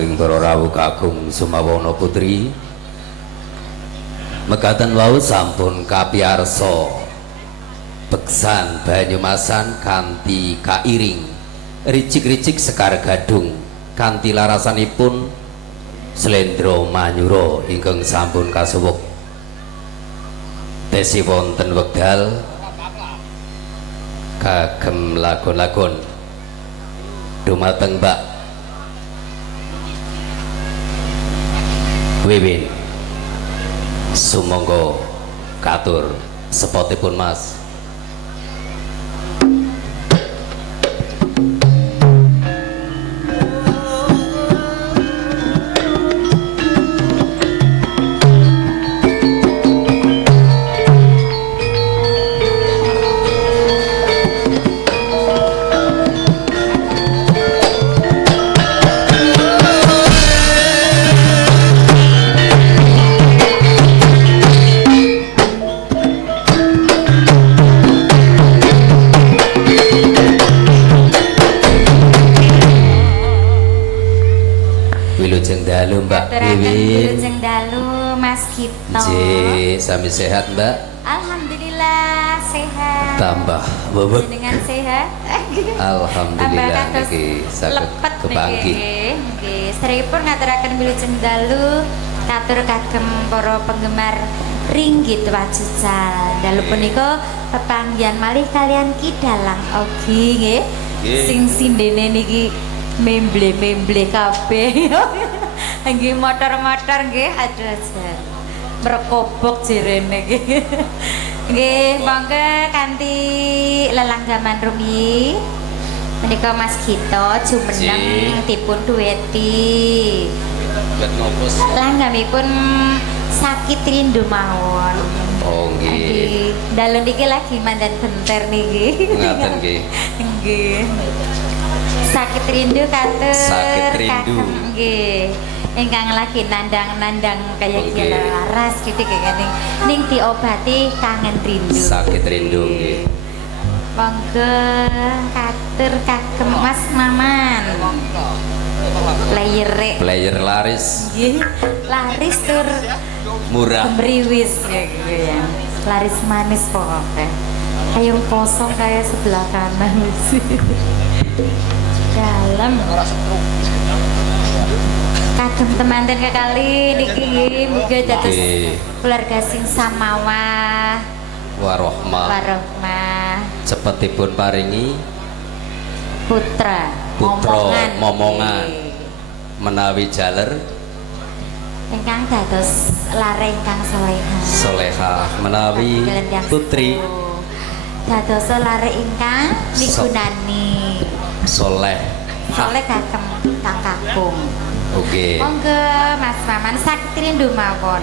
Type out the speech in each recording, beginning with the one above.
saking para rawuh kakung Sumawana putri mekaten wau sampun kapiyarsa beksan Banyumasan kanthi kairing ricik-ricik Sekar Gadung kanthi larasanipun Slendra Manyura ingkang sampun kasuwuk tesi wonten wekdal kagem lagon-lagon dumateng Mbak Wiwin sumangga katur sepotipun Mas. Mbak Wiwin dalu Mas Kito. Nggih, sami sehat Mbak? Alhamdulillah sehat. Tambah bobot dengan sehat. Alhamdulillah niki saged kepanggih. Nggih, seripun ngaturaken wilujeng dalu katur kagem para penggemar Ringgit Wajucal. Dalu punika pepanggihan malih kalian Ki Dalang Ogi nggih. Sing sindene niki memble-memble kabeh. Nggih motor-motor nggih aduh berkobok jerene nggih. Nggih monggo kanthi lelanggaman rumi menika Mas Gito jumeneng dipun dueti. Duet ngopo? Langgamipun Sakit Rindu mawon. Oh nggih. Dalu niki lagi mandan benter niki. Ngaten nggih. Nggih. Sakit rindu katur. Sakit rindu. Nggih. Ingkang lagi nandang-nandang kayak gila laras gitu kayak gini. Ning diobati kangen rindu. Sakit rindu nggih. Monggo katur kagem Mas Maman. Player laris. Nggih. Laris tur Murah. Meriwis ya gitu ya. Laris manis pokoknya. Kayak kosong kayak sebelah kanan sih. Dalam kagem temanten kekali niki muga dados keluarga sing samawah warohmah cepetipun paringi putra momongan menawi jaler ingkang dados lare ingkang solehah menawi putri dados lare ingkang migunani soleh kagem kang kakung. Oke. Monggo Mas Maman Sakit Rindu mawon.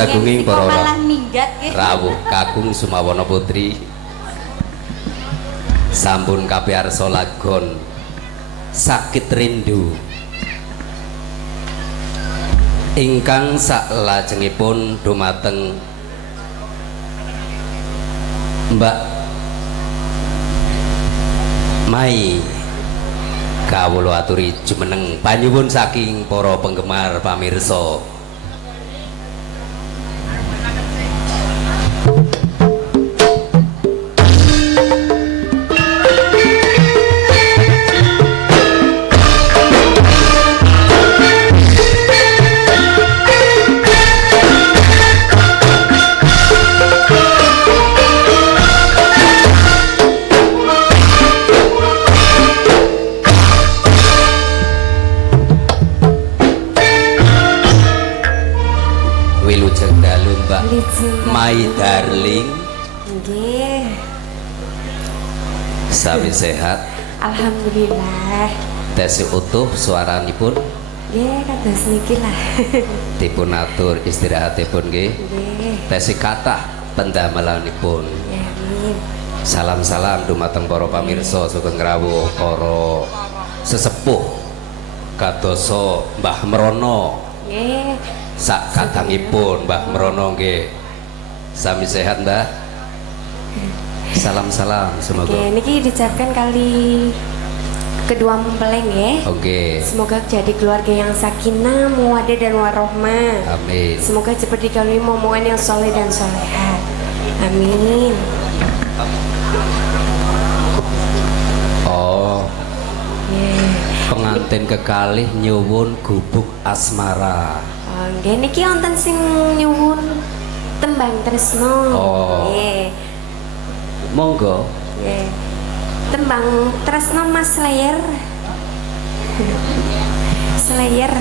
sagunging para malah minggat nggih. rawuh kakung Sumawana Putri sampun kapiarsa lagon sakit rindu ingkang saklajengipun dumateng Mbak Mai kawula aturi jumeneng panyuwun saking para penggemar pamirsa. Wilujeng dalu Mbak My Darling. Nggih. Sami sehat, Alhamdulillah. tesih utuh suaranipun Nggih, kados niki lah. dipun atur istirahatipun nggih. Nggih. Tesih kathah pendamelanipun. Ya, amin. Salam-salam dumateng para pamirsa sugeng rawuh para sesepuh kadosa Mbah Merono. Nggih. Sak kadangipun Mbah Merono nggih. Sami sehat, Mbah. Salam-salam semoga. Oke, niki diucapkan kali kedua mempelai nggih. Oke. Semoga jadi keluarga yang sakinah, mawaddah dan warahmah. Amin. Semoga cepat dikaruniai momongan yang soleh dan solehat. Amin. Oh, Nggih. pengantin kekalih nyuwun gubuk asmara. Oh, nggih niki wonten sing nyuwun tembang tresno. Oh. Nggih. Monggo. Nggih. Tembang tresno Mas Slayer. Slayer.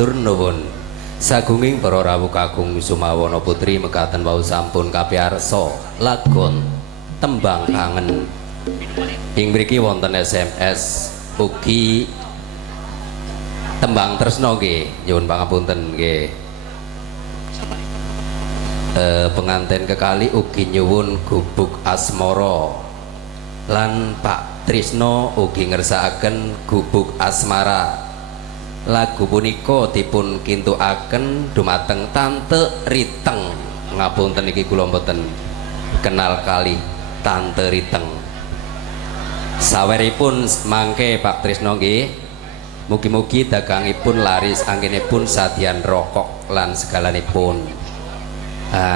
matur nuwun. Sagunging para rawuh kakung Sumawana putri mekaten wau sampun kapiarsa lagon tembang kangen. Ing mriki wonten SMS ugi tembang tresno nggih. Nyuwun pangapunten nggih. Penganten kekali ugi nyuwun gubuk asmara lan Pak Trisno ugi ngersakaken gubuk asmara. Lagu punika dipun kintukaken dumateng Tante Riteng. Ngapunten iki kula mboten kenal kali Tante Riteng. Saweripun mangke Pak Trisno nggih. Mugi-mugi dagangipun laris, anggenipun sadyan rokok lan segalanipun.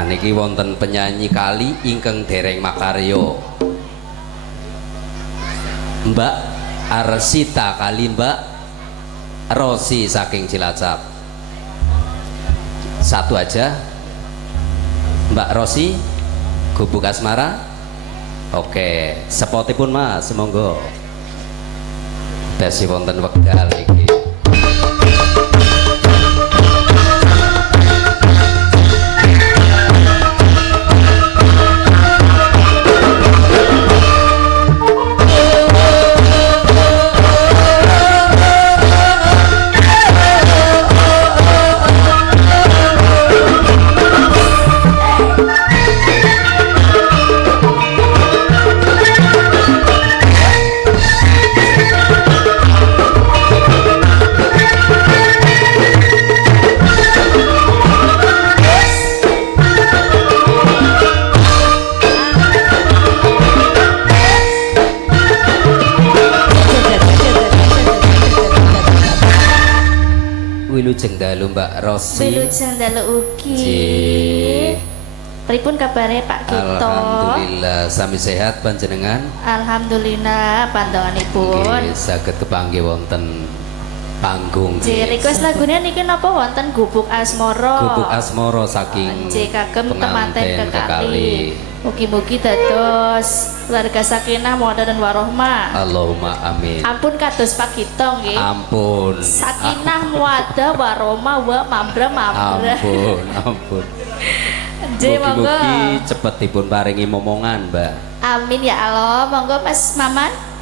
Niki wonten penyanyi kali ingkang dereng makarya. Mbak Arsita kali Mbak Rosi saking Cilacap. Satu aja. Mbak Rosi gubuk asmara. Oke, spotipun Mas, monggo. Dasi wonten wekdal iki. Wilujeng dalu Mbak Rosi. Wilujeng dalu ugi. Nggih. Pripun kabare Pak Kito? Alhamdulillah sami sehat panjenengan. Alhamdulillah pandanganipun. Nggih, saged kepanggih wonten panggung. Nggih, request lagune niki napa wonten gubuk asmara. Gubuk asmara saking Nggih kagem temanten penganten kekali. Mugi-mugi dados keluarga sakinah mawaddah dan warahmah. Allahumma amin. Ampun kados Pak Kito nggih. Ampun. Sakinah mawaddah warahmah wa mambra. Ampun. Nggih, monggo. Mugi-mugi cepet dipun paringi momongan, Mbak. Amin ya Allah. Monggo Mas Maman.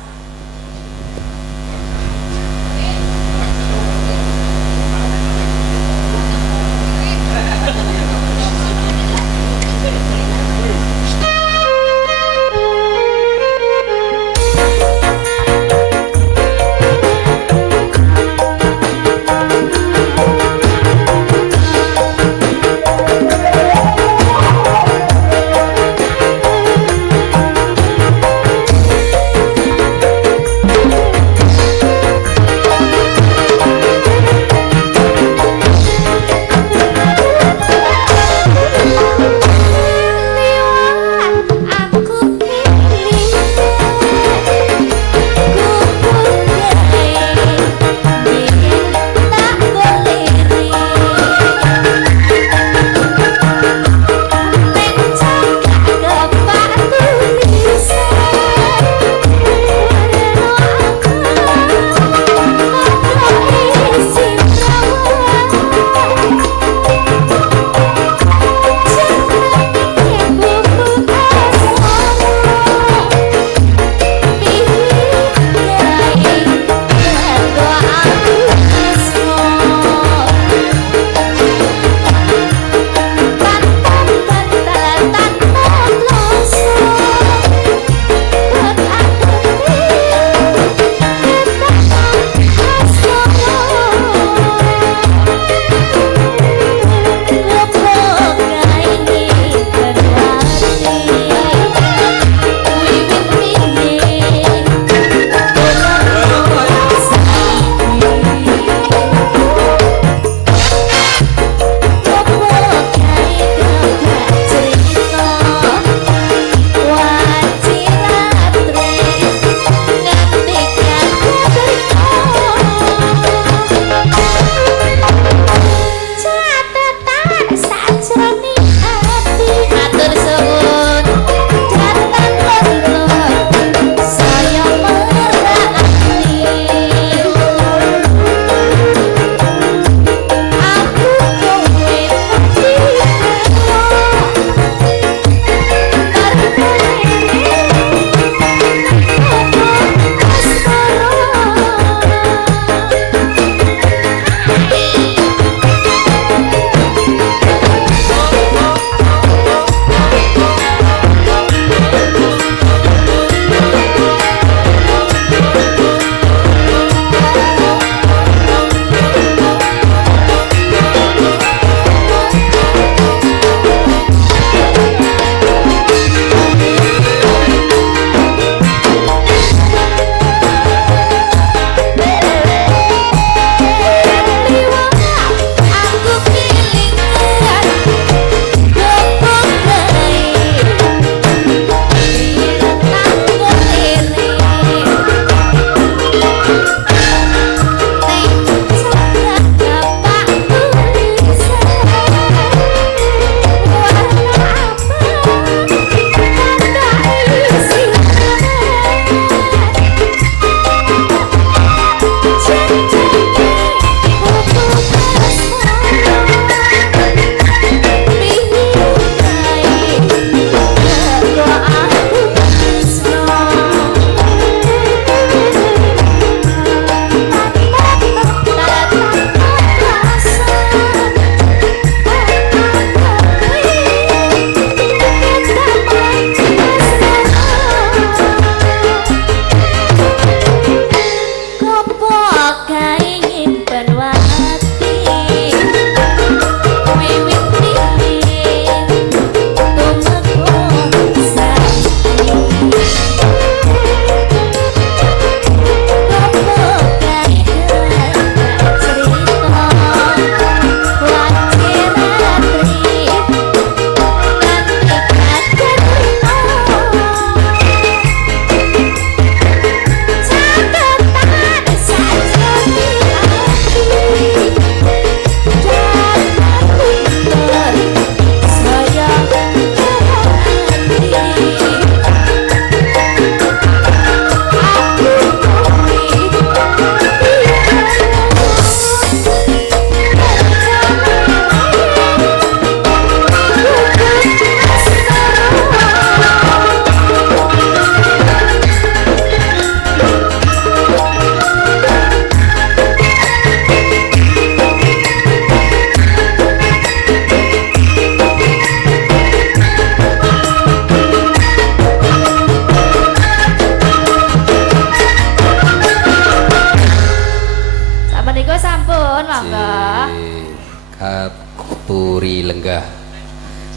aturi lenggah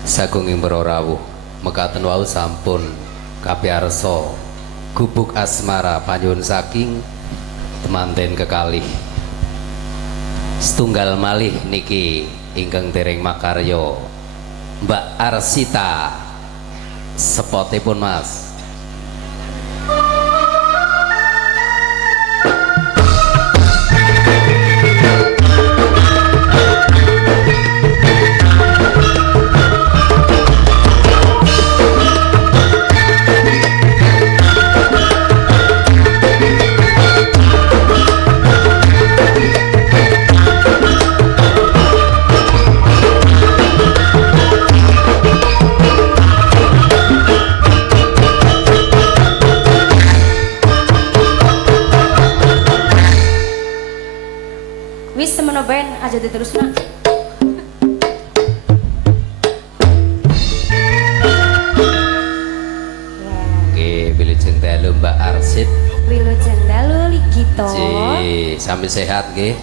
sagunging para rawuh mekaten wau sampun kapiarsa gubuk asmara panjun saking temanten kekalih setunggal malih niki ingkang dereng makarya Mbak Arsita sepotipun Mas. Wis semono ben aja diterusna. Nggih, wilujeng dalu Mbak Arsit. Wilujeng dalu Ligito. Ji, sami sehat nggih.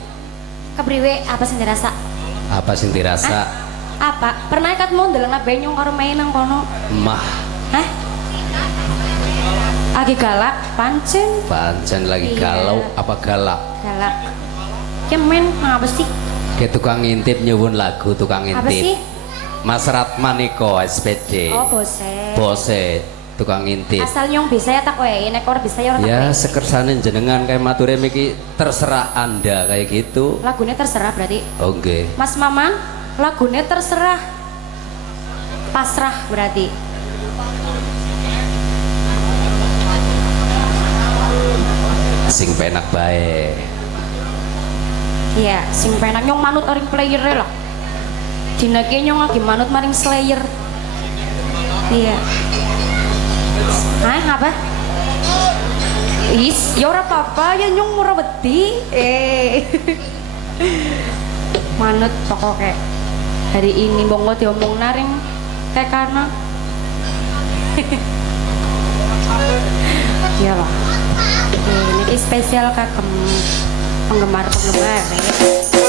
Kepriwe apa sing dirasa? Apa sing dirasa? Apa? Pernah ikat mau ndeleng benyong karo main nang kono? Mah, Hah? Lagi galak, pancen pancen lagi Iya. galau apa galak? galak. Kemen apa sih? Ke tukang ngintip nyuwun lagu tukang Apa ngintip. sih? Mas Ratman Niko SPD. Oh, bose. Bose tukang ngintip. Asal nyong bisa ya tak wae, nek ora bisa ya ora tak Ya wae. sekersane jenengan kayak mature miki terserah Anda kayak gitu. Lagunya terserah berarti. Oke. Mas Mamang, lagunya terserah. Pasrah berarti. Sing penak bae. Iya, sing penak nyong manut orang player lah. Dina ki nyong lagi manut maring Slayer. Iya. Hah, apa? Is, ya ora apa-apa ya nyong murah wedi. Manut pokoknya hari ini bongo diomong naring kayak karena iya lah. Ini spesial kagem penggemar-penggemar nih.